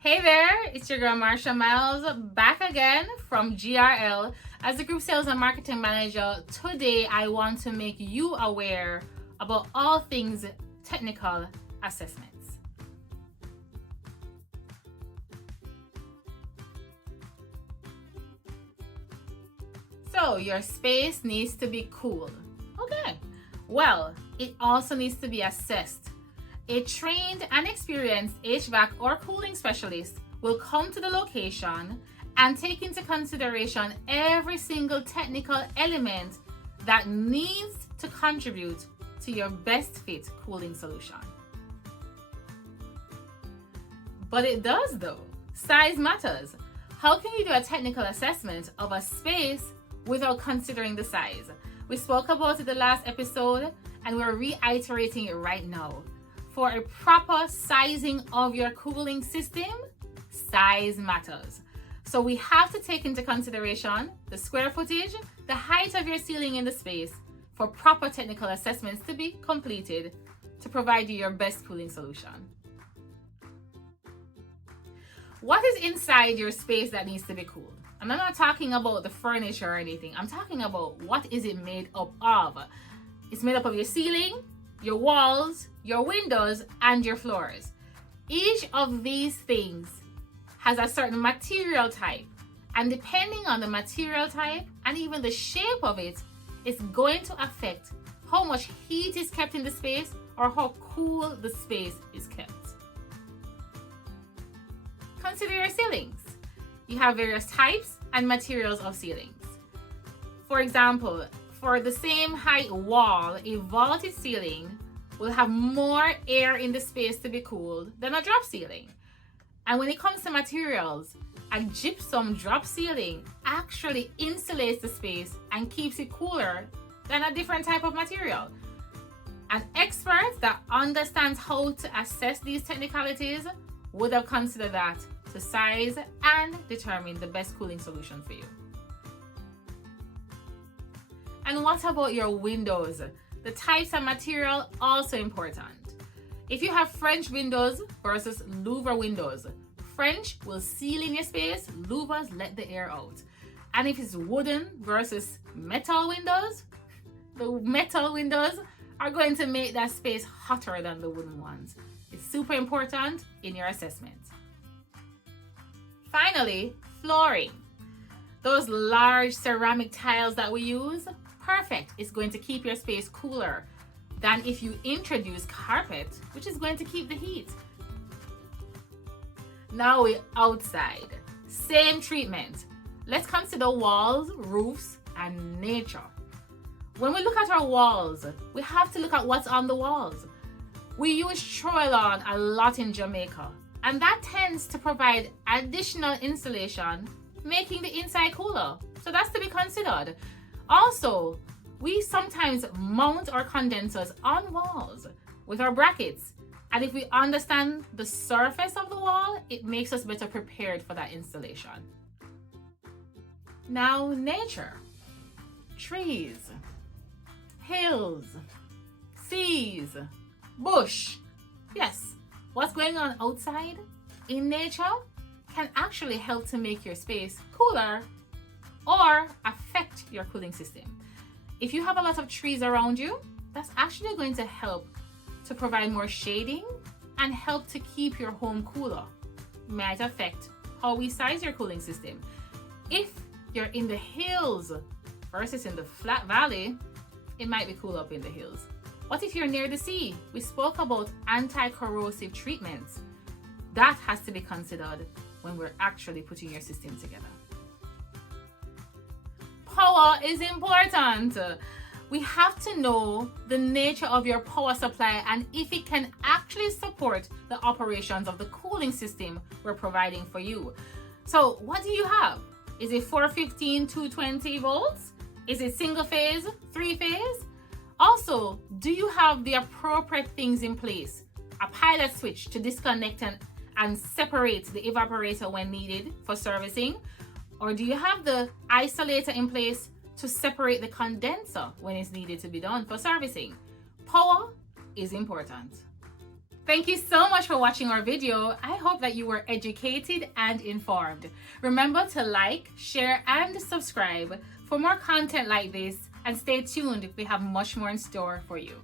Hey there, it's your girl Marsha Miles back again from GRL as the Group Sales and Marketing Manager. Today I want to make you aware about all things technical assessments. So your space needs to be cool. Okay, well, it also needs to be assessed. A trained and experienced HVAC or cooling specialist will come to the location and take into consideration every single technical element that needs to contribute to your best fit cooling solution. But it does though. Size matters. How can you do a technical assessment of a space without considering the size? We spoke about it the last episode and we're reiterating it right now. For a proper sizing of your cooling system, size matters. So we have to take into consideration the square footage, the height of your ceiling in the space for proper technical assessments to be completed to provide you your best cooling solution. What is inside your space that needs to be cooled? And I'm not talking about the furniture or anything. I'm talking about what is it made up of. It's made up of your ceiling, your walls, your windows, and your floors. Each of these things has a certain material type, and depending on the material type and even the shape of it, it's going to affect how much heat is kept in the space or how cool the space is kept. Consider your ceilings. You have various types and materials of ceilings. For example, for the same height wall, a vaulted ceiling will have more air in the space to be cooled than a drop ceiling. And when it comes to materials, a gypsum drop ceiling actually insulates the space and keeps it cooler than a different type of material. An expert that understands how to assess these technicalities would have considered that to size and determine the best cooling solution for you. And what about your windows? The types and material also important. If you have French windows versus louver windows, French will seal in your space, louvers let the air out. And if it's wooden versus metal windows, the metal windows are going to make that space hotter than the wooden ones. It's super important in your assessment. Finally, flooring. Those large ceramic tiles that we use, perfect. It's going to keep your space cooler than if you introduce carpet, which is going to keep the heat. Now we're outside. Same treatment. Let's consider walls, roofs, and nature. When we look at our walls, we have to look at what's on the walls. We use Troilon a lot in Jamaica, and that tends to provide additional insulation, making the inside cooler. So that's to be considered. Also, we sometimes mount our condensers on walls with our brackets. And if we understand the surface of the wall, it makes us better prepared for that installation. Now, nature. Trees, hills, seas, bush. Yes, what's going on outside in nature can actually help to make your space cooler or affect your cooling system. If you have a lot of trees around you, that's actually going to help to provide more shading and help to keep your home cooler. It might affect how we size your cooling system. If you're in the hills versus in the flat valley, it might be cool up in the hills. What if you're near the sea? We spoke about anti-corrosive treatments. That has to be considered when we're actually putting your system together. Power is important. We have to know the nature of your power supply and if it can actually support the operations of the cooling system we're providing for you. So what do you have? Is it 415, 220 volts? Is it single phase, three phase? Also, do you have the appropriate things in place? A pilot switch to disconnect and separate the evaporator when needed for servicing? Or do you have the isolator in place to separate the condenser when it's needed to be done for servicing? Power is important. Thank you so much for watching our video. I hope that you were educated and informed. Remember to like, share, and subscribe for more content like this, and stay tuned. We have much more in store for you.